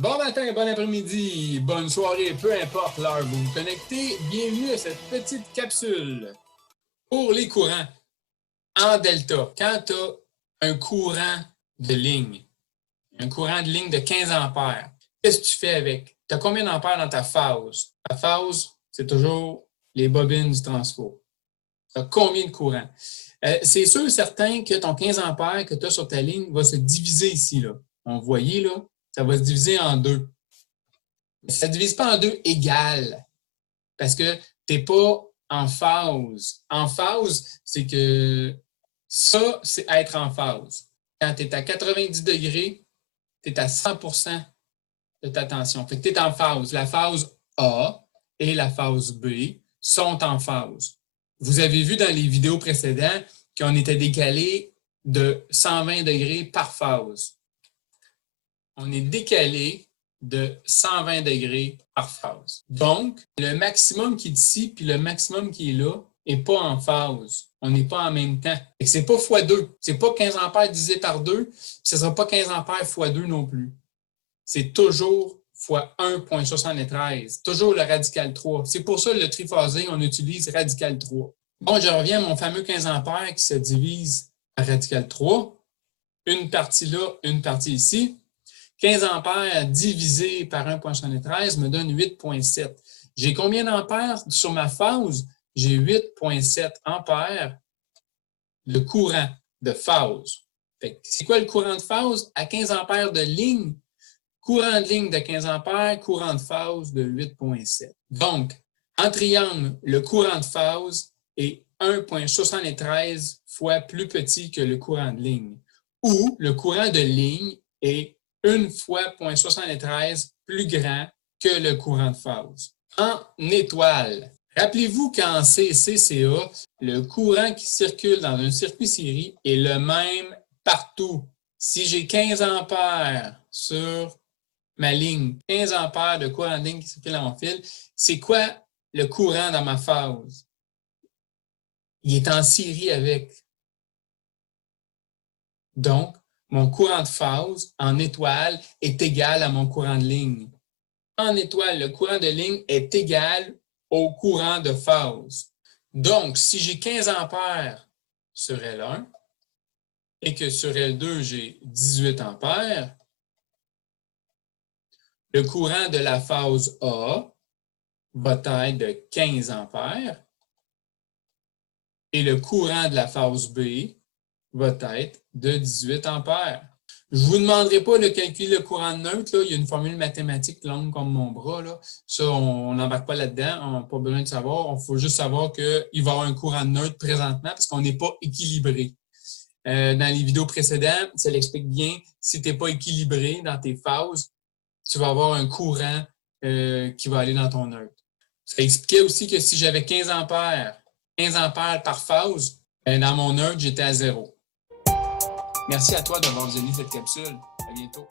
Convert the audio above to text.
Bon matin, bon après-midi, bonne soirée, peu importe l'heure où vous vous connectez, bienvenue à cette petite capsule pour les courants en delta. Quand tu as un courant de ligne de 15 ampères, qu'est-ce que tu fais avec? Tu as combien d'ampères dans ta phase? Ta phase, c'est toujours les bobines du transfo. Tu as combien de courant? C'est sûr certain que ton 15 ampères que tu as sur ta ligne va se diviser ici. Là. On voyait, là, ça va se diviser en deux. Ça ne divise pas en deux égales parce que tu n'es pas en phase. En phase, c'est que ça, c'est être en phase. Quand tu es à 90 degrés, tu es à 100% de ta tension. Fait que tu es en phase. La phase A et la phase B sont en phase. Vous avez vu dans les vidéos précédentes qu'on était décalé de 120 degrés par phase. On est décalé de 120 degrés par phase. Donc, le maximum qui est ici puis le maximum qui est là n'est pas en phase. On n'est pas en même temps. Ce n'est pas x2. Ce n'est pas 15 ampères divisé par 2. Ce ne sera pas 15 ampères x2 non plus. C'est toujours fois 1,73. Toujours le radical 3. C'est pour ça que le triphasé, on utilise radical 3. Bon, je reviens à mon fameux 15 ampères qui se divise par radical 3. Une partie là, une partie ici. 15 ampères divisé par 1,73 me donne 8,7. J'ai combien d'ampères sur ma phase? J'ai 8,7 ampères de courant de phase. C'est quoi le courant de phase? À 15 ampères de ligne, courant de ligne de 15 ampères, courant de phase de 8,7. Donc, en triangle, le courant de phase est 1,73 fois plus petit que le courant de ligne. Ou le courant de ligne est 1 fois 0,73 plus grand que le courant de phase. En étoile, rappelez-vous qu'en CCCA, le courant qui circule dans un circuit série est le même partout. Si j'ai 15 ampères sur ma ligne, 15 ampères de courant de ligne qui circule dans mon fil, c'est quoi le courant dans ma phase? Il est en série avec. Donc, mon courant de phase en étoile est égal à mon courant de ligne. En étoile, le courant de ligne est égal au courant de phase. Donc, si j'ai 15 ampères sur L1 et que sur L2, j'ai 18 ampères, le courant de la phase A va être de 15 ampères et le courant de la phase B va être de 18 ampères. Je ne vous demanderai pas de calculer le courant neutre. Là. Il y a une formule mathématique longue comme mon bras. Là. Ça, on n'embarque pas là-dedans. On n'a pas besoin de savoir. Il faut juste savoir qu'il va y avoir un courant neutre présentement parce qu'on n'est pas équilibré. Dans les vidéos précédentes, ça l'explique bien. Si tu n'es pas équilibré dans tes phases, tu vas avoir un courant qui va aller dans ton neutre. Ça expliquait aussi que si j'avais 15 ampères par phase, dans mon neutre, j'étais à 0. Merci à toi d'avoir visionné cette capsule. À bientôt.